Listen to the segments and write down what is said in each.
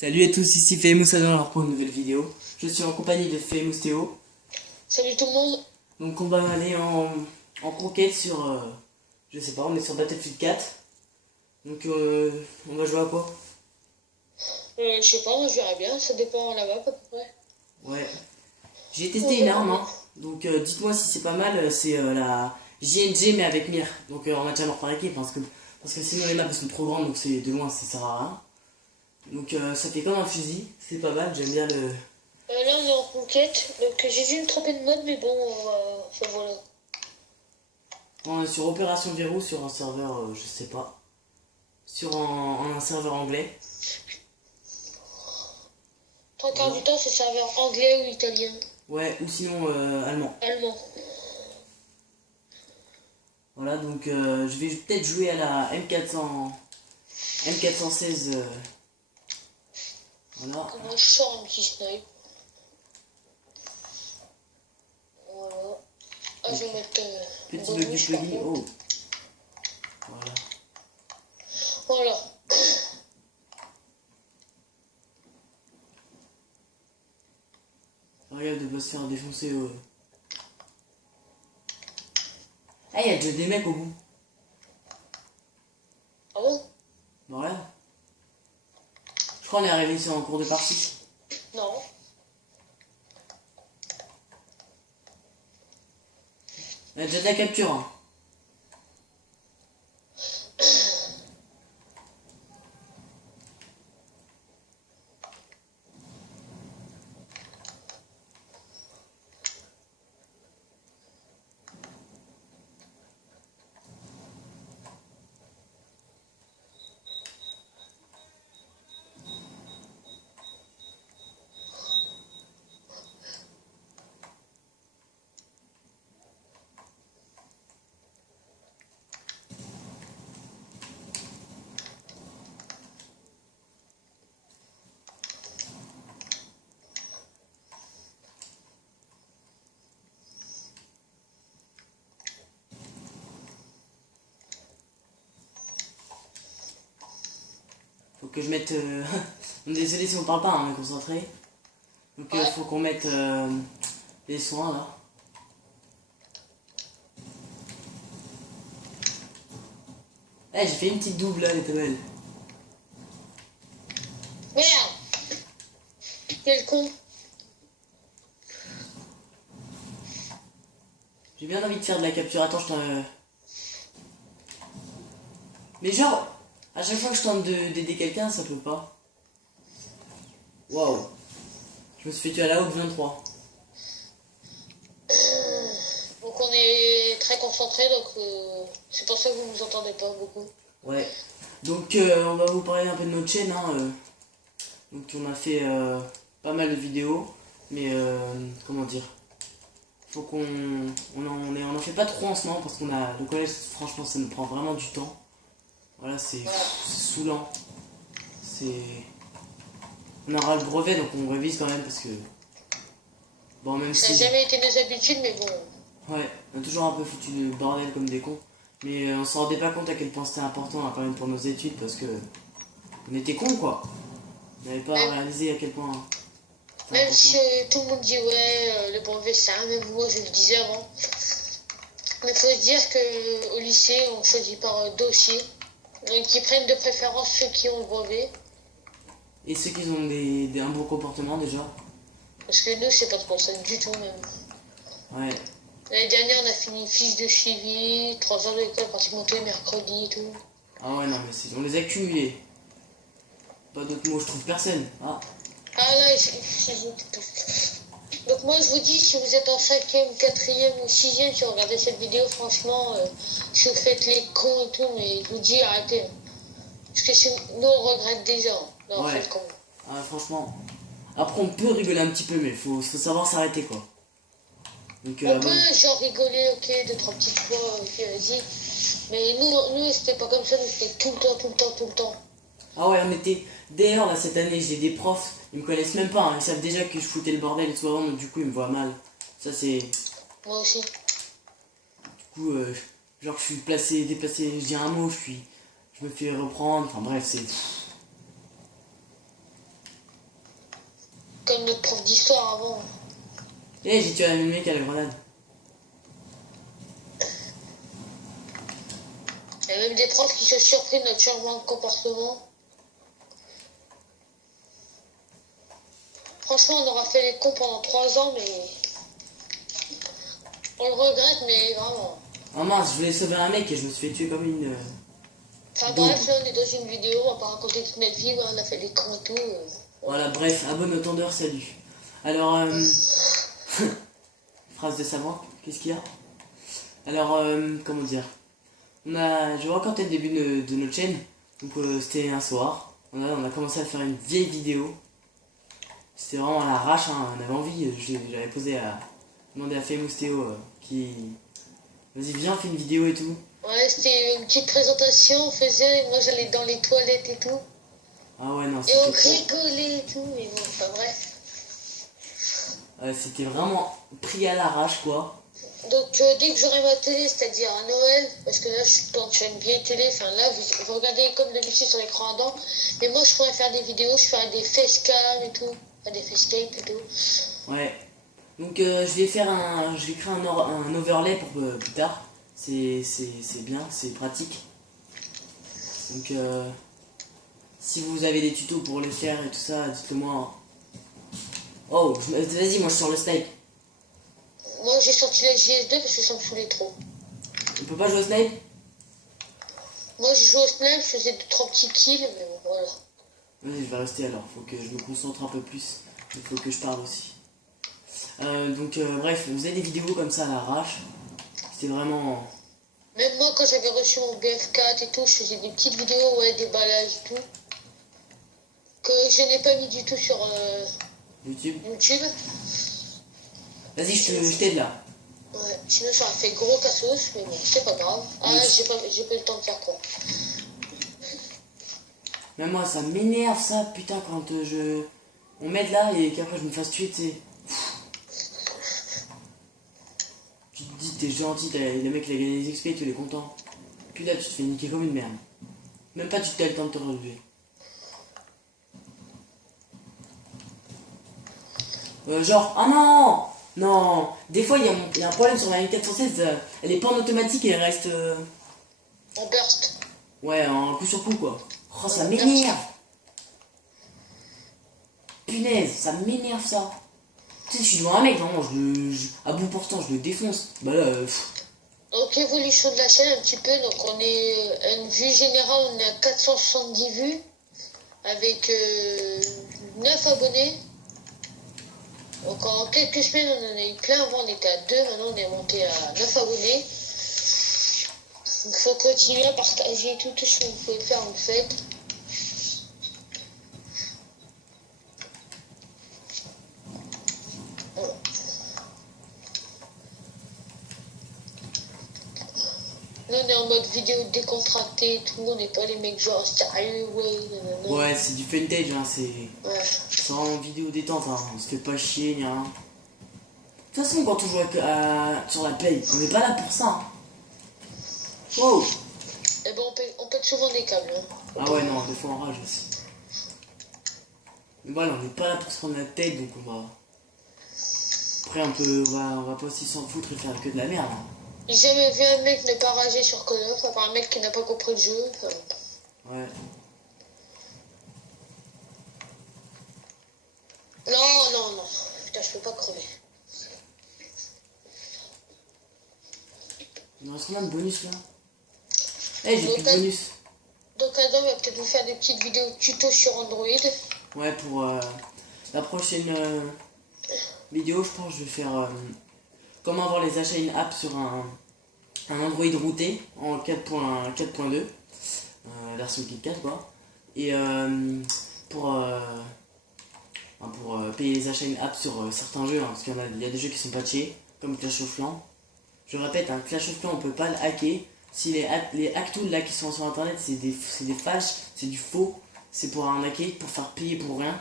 Salut à tous, ici Famous Adore pour une nouvelle vidéo. Je suis en compagnie de Famous Théo. Salut tout le monde. Donc on va aller en conquête sur, je sais pas, on est sur Battlefield 4. Donc on va jouer à quoi? Je sais pas, moi je verrai bien, ça dépend là-bas à peu près. Ouais. J'ai testé une arme, hein. Donc dites-moi si c'est pas mal, c'est la JNG mais avec mire. Donc on va déjà mort par équipe parce que sinon les maps sont trop grandes donc c'est de loin ça sert à rien. Donc ça fait comme un fusil, c'est pas mal, j'aime bien le... Là on est en conquête, donc j'ai dû me tromper de mode, mais bon, enfin voilà. On est sur Opération Verrou sur un serveur, je sais pas. En un serveur anglais. Trois quarts du temps c'est serveur anglais ou italien. Ouais, ou sinon allemand. Allemand. Voilà, donc je vais peut-être jouer à la M416. Voilà. Comment je sors un petit snipe. Voilà. Ah, je vais mettre Petit bug du plugin. Oh. Voilà. Voilà. Regarde de pas se faire défoncer. Ah, il y a déjà des mecs au bout. Ah bon? Voilà. Je crois qu'on est arrivé sur un cours de partie. Non. Il y a déjà de la capture. Hein. Faut que je mette... Désolé si on parle pas, hein, on est concentré. Donc Ouais. faut qu'on mette les soins là. Eh, j'ai fait une petite double là, elle était belle. Merde. Quel con. J'ai bien envie de faire de la capture. Attends, je t'en... Mais genre, à chaque fois que je tente d'aider quelqu'un, ça peut pas. Waouh. Je me suis fait tuer à la haute 23. Donc on est très concentré, donc c'est pour ça que vous nous entendez pas beaucoup. Ouais. Donc on va vous parler un peu de notre chaîne. Hein, Donc on a fait pas mal de vidéos. Mais comment dire, faut qu'on... On en fait pas trop en ce moment parce qu'on a... Le collège, franchement, ça nous prend vraiment du temps. Voilà, c'est saoulant. C'est... On aura le brevet, donc on révise quand même parce que... Bon, même Ça n'a si... jamais été nos habitudes, mais bon. Ouais, on a toujours un peu foutu le bordel comme des cons. Mais on s'en rendait pas compte à quel point c'était important hein, quand même pour nos études parce que... On était cons quoi. On n'avait pas réalisé à quel point... Même si tout le monde dit ouais, le brevet c'est un, même moi je le disais avant. Mais il faut se dire qu'au lycée, on choisit par dossier. Donc ils prennent de préférence ceux qui ont le brevet. Et ceux qui ont un bon comportement déjà. Parce que nous, c'est pas trop ça du tout même. Ouais. L'année dernière, on a fini fiche de suivi, 3 heures d'école pratiquement tous les mercredis et tout. Ah ouais, non, mais on les a cumulés. Pas d'autres mots, je trouve personne. Ah. Ah là, donc moi je vous dis, si vous êtes en 5e, 4e ou 6e, si vous regardez cette vidéo, franchement, si vous faites les cons et tout, mais je vous dis arrêtez. Parce que nous on regrette déjà d'avoir Ouais. fait le con. Ah, franchement. Après, on peut rigoler un petit peu, mais faut savoir s'arrêter quoi. Donc, On peut genre rigoler, ok, 2-3 petites fois, ok, vas-y. Mais nous c'était pas comme ça, nous c'était tout le temps, tout le temps, tout le temps. Ah ouais, on était... D'ailleurs, là, cette année, j'ai des profs, ils me connaissent même pas, hein, ils savent déjà que je foutais le bordel et tout avant, donc du coup, ils me voient mal. Ça, c'est... Moi aussi. Du coup, genre, je suis déplacé, je dis un mot, je me fais reprendre, enfin bref, c'est... Comme notre prof d'histoire avant. Eh, j'ai tué un mec à la grenade. Il y a même des profs qui se surprennent de notre changement de comportement. Franchement, on aura fait les cons pendant 3 ans, mais... On le regrette, mais vraiment. Oh mince, je voulais sauver un mec et je me suis fait tuer comme une... Enfin bref, là on est dans une vidéo, on va pas raconter toute notre vie, on a fait des cons et tout. Voilà, bref, abonne au tendeur, salut. Alors, phrase de savoir, qu'est-ce qu'il y a? Alors, comment dire? Je racontais le début de notre chaîne. Donc, c'était un soir. On a commencé à faire une vieille vidéo. C'était vraiment à l'arrache, hein, on avait envie. J'avais demandé à Famous Théo qui... Vas-y, viens, fais une vidéo et tout. Ouais, c'était une petite présentation, on faisait, et moi j'allais dans les toilettes et tout. Ah ouais, non, Et on c'était... rigolait et tout, mais bon, enfin bref. C'était vraiment pris à l'arrache, quoi. Donc dès que j'aurai ma télé, c'est-à-dire à Noël, parce que là je suis sur une vieille télé, enfin là vous regardez comme d'habitude sur l'écran avant, mais moi je pourrais faire des vidéos, je ferais des facecam et tout, enfin des facecam et tout. Ouais. Donc je vais créer un overlay pour plus tard. C'est bien, c'est pratique. Donc si vous avez des tutos pour le faire et tout ça, dites-le moi. Oh, vas-y, moi je sors le snipe. Moi j'ai sorti la JS2 parce que ça me saoulait trop. On peut pas jouer au snipe? Moi je joue au snipe, je faisais 2-3 petits kills, mais bon voilà. Vas-y, je vais rester alors, faut que je me concentre un peu plus. Il faut que je parle aussi. Bref, vous avez des vidéos comme ça à l'arrache. C'était vraiment... Même moi quand j'avais reçu mon BF4 et tout, je faisais des petites vidéos, ouais, des balages et tout. Que je n'ai pas mis du tout sur YouTube. Vas-y, je t'aide là. Ouais, sinon ça a fait gros cassos, mais bon, c'est pas grave. Ah, Oui. j'ai pas eu le temps de faire quoi. Même moi, ça m'énerve ça, putain, quand on m'aide là et qu'après je me fasse tuer, tu sais. Tu te dis, t'es gentil, le mec il a gagné des XP, tu es content. Puis là, tu te fais niquer comme une merde. Même pas, tu t'as le temps de te relever. Genre, ah non! Non! Des fois, il y a un problème sur la M416, elle est pas en automatique et elle reste. On burst. Ouais, en coup sur coup quoi. Oh, ça m'énerve! Punaise, ça m'énerve ça! Tu sais, je suis devant un mec, vraiment, à bout portant, je le défonce. Bah là, Donc, évolution de la chaîne un petit peu. Donc, on est à une vue générale, on est à 470 vues. Avec 9 abonnés. Donc, en quelques semaines, on en a eu plein. Avant, on était à 2. Maintenant, on est monté à 9 abonnés. Il faut continuer à partager tout ce que vous pouvez faire, vous le faites. Voilà. Là, on est en mode vidéo décontractée et tout. On n'est pas les mecs genre sérieux, ouais. Nanana. ouais, c'est du vintage, hein, c'est. Ouais. Sans vidéo détente, hein, on se fait pas chier, ni rien. De toute façon, quand on joue sur la play, on n'est pas là pour ça. Hein. Oh! Eh ben, on pète souvent des câbles. Hein. Ah ouais, non, des fois on rage aussi. Mais voilà, on n'est pas là pour se prendre la tête, donc on va... Après, on va pas aussi s'en foutre et faire que de la merde. Hein. J'ai jamais vu un mec ne pas rager sur Call of, à part un mec qui n'a pas compris le jeu. Enfin... Ouais. Non. Putain, je peux pas crever. Il me reste combien de bonus là? Eh, j'ai plus de bonus. Donc Adam va peut-être vous faire des petites vidéos tuto sur Android. Ouais, pour la prochaine vidéo, je pense que je vais faire comment avoir les achats in-app sur un Android routé en 4.2, version KitKat quoi. Et pour payer les achats in-app sur certains jeux, hein, parce qu'il y a des jeux qui sont patchés, comme Clash of Clans. Je répète, hein, Clash of Clans, on peut pas le hacker. Si les hack tools là qui sont sur internet, c'est des falches, c'est du faux, c'est pour arnaquer, pour faire payer pour rien.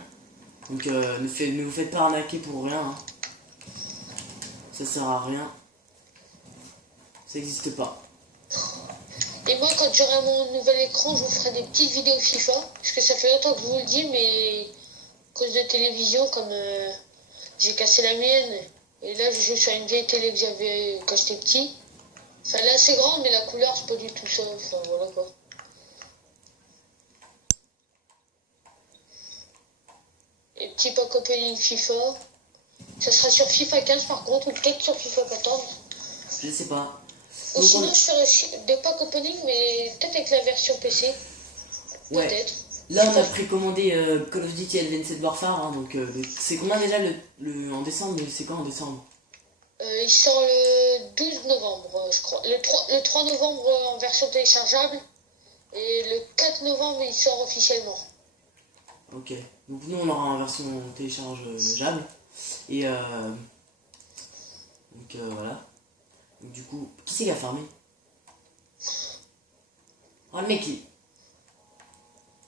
Donc ne vous faites pas arnaquer pour rien. Hein. Ça sert à rien. Ça n'existe pas. Et moi, quand j'aurai mon nouvel écran, je vous ferai des petites vidéos FIFA. Parce que ça fait longtemps que je vous le dis, mais que poste de télévision comme j'ai cassé la mienne. Et là, je joue sur une vieille télé que j'avais quand j'étais petit. Enfin, là, c'est grand, mais la couleur, c'est pas du tout ça. Enfin, voilà quoi. Et petit pack opening FIFA. Ça sera sur FIFA 15 par contre, ou peut-être sur FIFA 14. Je sais pas. Ou Donc, sinon, je ferai des packs opening, mais peut-être avec la version PC. ouais. Peut-être. Là, on a précommandé Call of Duty Advanced Warfare. Hein, donc, c'est combien déjà en décembre? C'est quand en décembre? Il sort le 12 novembre, je crois. Le 3 novembre en version téléchargeable. Et le 4 novembre, il sort officiellement. Ok. Donc, nous, on aura en version téléchargeable. Et donc, voilà. Donc, du coup, qui c'est qui a farmé? Oh, le mec, il...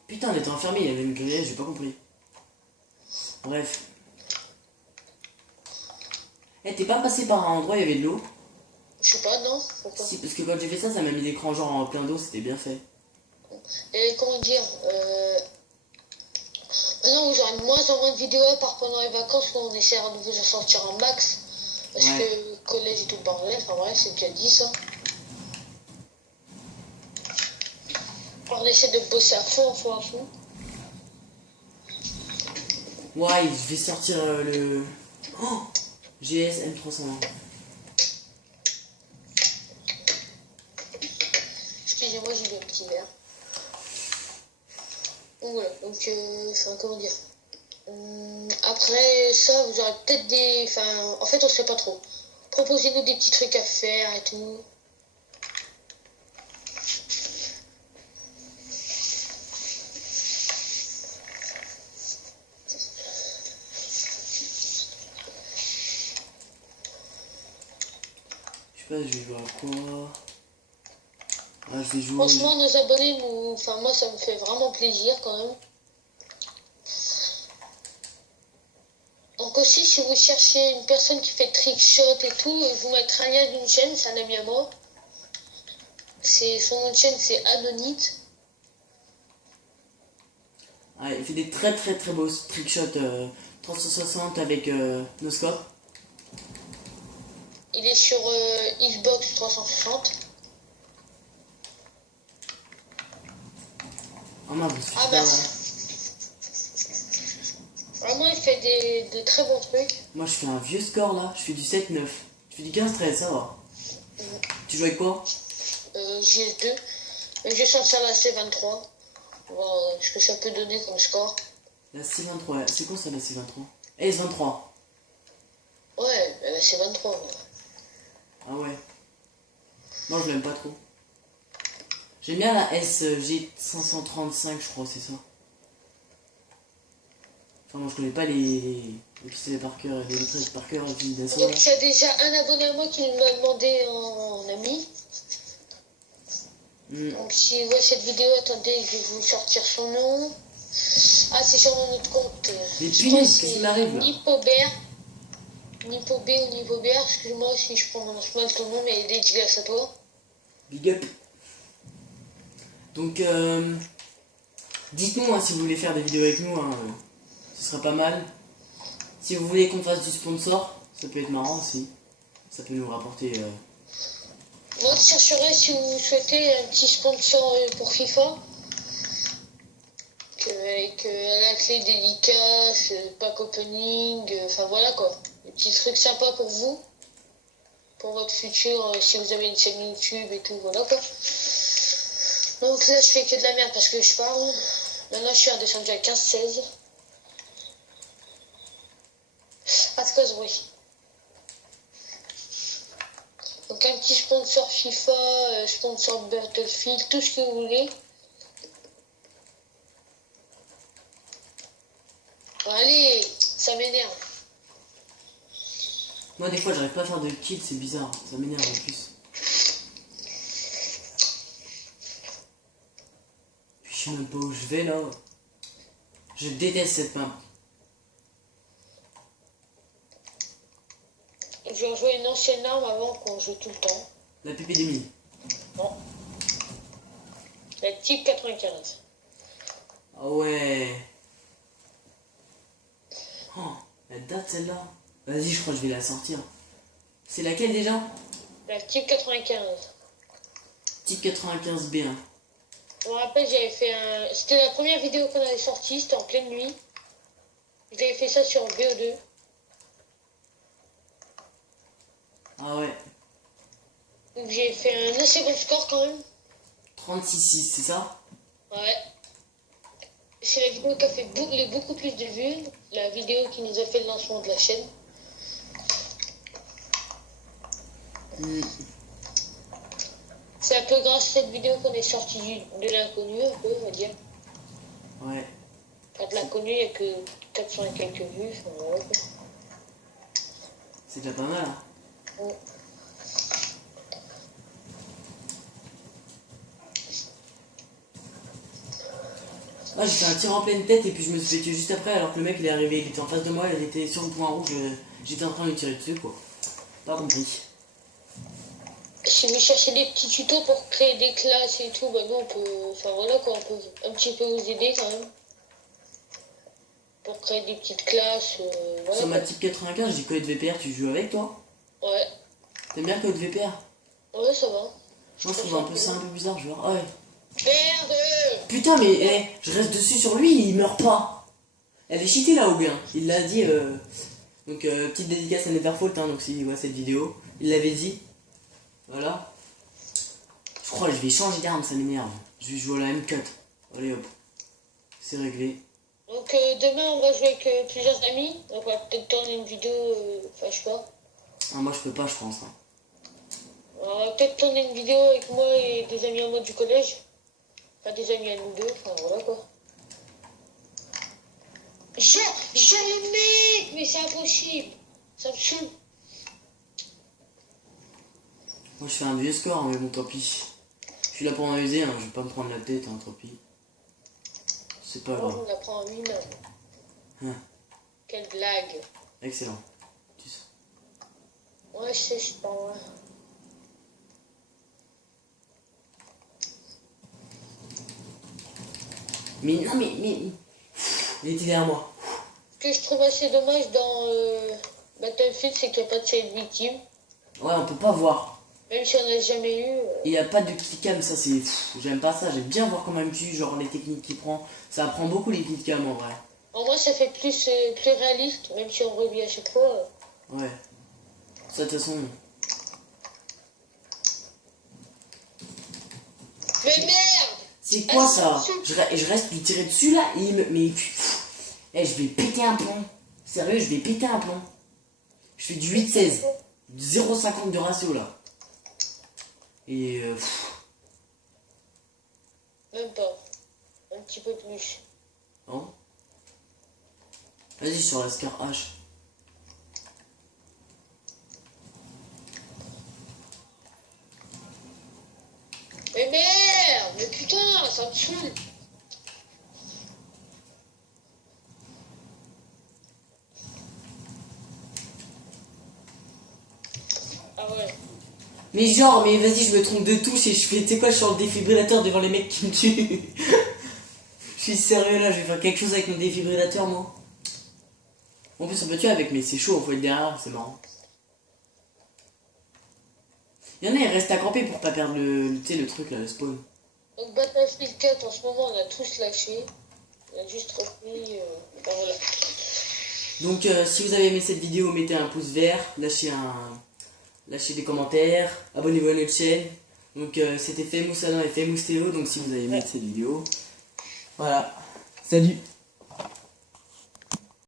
Putain, on était enfermé, il y avait une grillage, j'ai pas compris. Bref. Eh, t'es pas passé par un endroit où il y avait de l'eau? Je sais pas, non? Pourquoi? Si, parce que quand j'ai fait ça, ça m'a mis l'écran genre en plein d'eau, c'était bien fait. Et comment dire maintenant, vous aurez de moins en moins de vidéos à part pendant les vacances où on essaiera de vous en sortir un max. Parce Ouais. que le collège et tout le bordel, enfin bref, c'est déjà dit ça. On essaie de bosser à fond, à fond, à fond. Ouais, je vais sortir le... Oh, GS M301. Excusez-moi, j'ai bu un petit verre. Donc voilà, donc, enfin, comment dire. Après ça, vous aurez peut-être des... Enfin, en fait, on sait pas trop. Proposez-nous des petits trucs à faire et tout. Je sais pas, je vais jouer à quoi? Ah, je vais jouer... Franchement, nos abonnés, nous... Enfin, moi, ça me fait vraiment plaisir quand même. Donc aussi, si vous cherchez une personne qui fait trickshot et tout, je vous mettrai un lien d'une chaîne, c'est un ami à moi. Son nom de chaîne, c'est Anonite. Ah, il fait des très très très beaux trickshots 360 avec noscope. Il est sur Xbox 360. Oh non, je me suis Ah fait bah, mal. vraiment, il fait des très bons trucs. Moi, je fais un vieux score là, je fais du 7-9. Je fais du 15-13, ça va. Tu joues avec quoi? JS2. Mais je sens que ça va C23. Voir ce que ça peut donner comme score. La C23, ouais. C'est quoi ça la C23? S23. Ouais, la C23. Ouais. Ah ouais. Moi, je l'aime pas trop. J'aime bien la SG535, je crois, c'est ça. Enfin, moi, je connais pas les pistolets par cœur, les mitraillettes par cœur, les films d'assaut. Donc, il y a déjà un abonné à moi qui m'a demandé en ami. Donc, s'il voit cette vidéo, attendez, je vais vous sortir son nom. Ah, c'est sur mon autre compte. Mais Je crois que qu'est-ce qui m'arrive là? Nipobert. Nipobé ou Nipobert, excuse-moi si je prononce mal ton nom, mais dédicace à toi. Big up. Donc, dites-nous hein, si vous voulez faire des vidéos avec nous, hein, ce serait pas mal. Si vous voulez qu'on fasse du sponsor, ça peut être marrant aussi. Ça peut nous rapporter... Moi, je chercherai si vous souhaitez un petit sponsor pour FIFA. Avec la clé dédicace, pack opening, enfin voilà quoi. Des petits trucs sympas pour vous. Pour votre futur, si vous avez une chaîne YouTube et tout, voilà quoi. Donc là, je fais que de la merde parce que je parle. Maintenant, je suis redescendu à 15-16. À ce cause, oui. Donc un petit sponsor FIFA, sponsor Battlefield, tout ce que vous voulez. Allez, ça m'énerve. Moi, des fois, j'arrive pas à faire de kills, c'est bizarre. Ça m'énerve en plus. Puis je sais même pas où je vais là. Je déteste cette map. Je vais jouer une ancienne arme avant qu'on joue tout le temps. La PP 2000. Non. La type 95. Ah ouais. Oh, elle date celle-là. Vas-y, je crois que je vais la sortir. C'est laquelle déjà? La Type 95. Type 95B1. Je me rappelle, j'avais fait un... C'était la première vidéo qu'on avait sortie, c'était en pleine nuit. J'avais fait ça sur BO2. Ah ouais. Donc j'ai fait un assez bon score quand même. 36,6, c'est ça? Ouais. C'est la vidéo qui a fait beaucoup plus de vues. La vidéo qui nous a fait le lancement de la chaîne. C'est un peu grâce à cette vidéo qu'on est sorti de l'inconnu, un peu, on va dire. Ouais. Enfin, de l'inconnu, il n'y a que 400 et quelques vues. Enfin, voilà, quoi. C'est déjà pas mal, hein. Ouais. Ah, j'ai fait un tir en pleine tête et puis je me suis fait tuer juste après alors que le mec il est arrivé, il était en face de moi, il était sur le point rouge, j'étais en train de lui tirer dessus quoi. Pas compris. Si vous cherchez des petits tutos pour créer des classes et tout, bah nous on peut, enfin voilà quoi, on peut un petit peu vous aider quand même. Pour créer des petites classes, voilà. Sur ma quoi. type 95, j'ai Code VPR, tu joues avec toi? Ouais, T'aimes bien Code VPR? ouais ça va. Moi je trouve un peu ça un peu bizarre, genre ah ouais. Merde! Putain mais je reste dessus sur lui, il meurt pas. Elle est cheatée là ou bien? Il l'a dit donc petite dédicace à Neverfault hein, donc s'il voit cette vidéo, il l'avait dit. Voilà. Je crois que je vais changer d'arme, ça m'énerve. Je vais jouer à la M4. Allez hop. C'est réglé. Donc demain on va jouer avec plusieurs amis, on va peut-être tourner une vidéo, enfin je sais pas. Ah, moi je peux pas je pense. Hein. On va peut-être tourner une vidéo avec moi et des amis à moi du collège. Enfin des amis à nous deux, enfin voilà quoi. Genre le mec, mais c'est impossible. Ça me saoule. Moi je fais un vieux score mais bon tant pis. Je suis là pour m'amuser, hein. Je vais pas me prendre la tête, hein, tant pis. C'est pas grave. On la prend en lui-même. Hein. Quelle blague. Excellent. Tu sais. Ouais, je sais, je sais pas. Ouais. Mais non mais. Il était derrière moi. Ce que je trouve assez dommage dans Battlefield, c'est qu'il n'y a pas de save victime. Ouais on peut pas voir. Même si on n'a jamais eu. Il y a pas de killcam, ça c'est. J'aime pas ça, j'aime bien voir comment il me tue, genre les techniques qu'il prend. Ça apprend beaucoup les killcam en vrai. En vrai, ça fait plus réaliste, même si on revit à chaque fois. Ouais. Ça de toute façon. Mais merde! C'est quoi ça? c'est- Je reste lui tirer dessus là et il me. Mais. Je vais péter un plomb. Sérieux, je vais péter un plomb. Je fais du 8-16. 0,50 de ratio là. Et. Même pas. Un petit peu plus. Oh. Vas-y sur la Scar H. Mais merde! Mais putain, ça me saoule! Ah ouais. Mais genre, mais vas-y, je me trompe de touche et je fais, tu sais quoi, je sors le défibrillateur devant les mecs qui me tuent. Je suis sérieux là, je vais faire quelque chose avec mon défibrillateur moi. En plus on peut tuer avec, mais c'est chaud, faut être derrière, c'est marrant. Il y en a, ils restent à camper pour pas perdre tu sais, le truc là, le spawn. Donc Battlefield 4, en ce moment, on a tous lâché. On a juste repris... enfin, voilà. Donc si vous avez aimé cette vidéo, mettez un pouce vert, lâchez des commentaires, abonnez-vous à notre chaîne. Donc c'était Famous Adam et Famous Théo, donc si vous avez aimé cette vidéo, voilà, salut.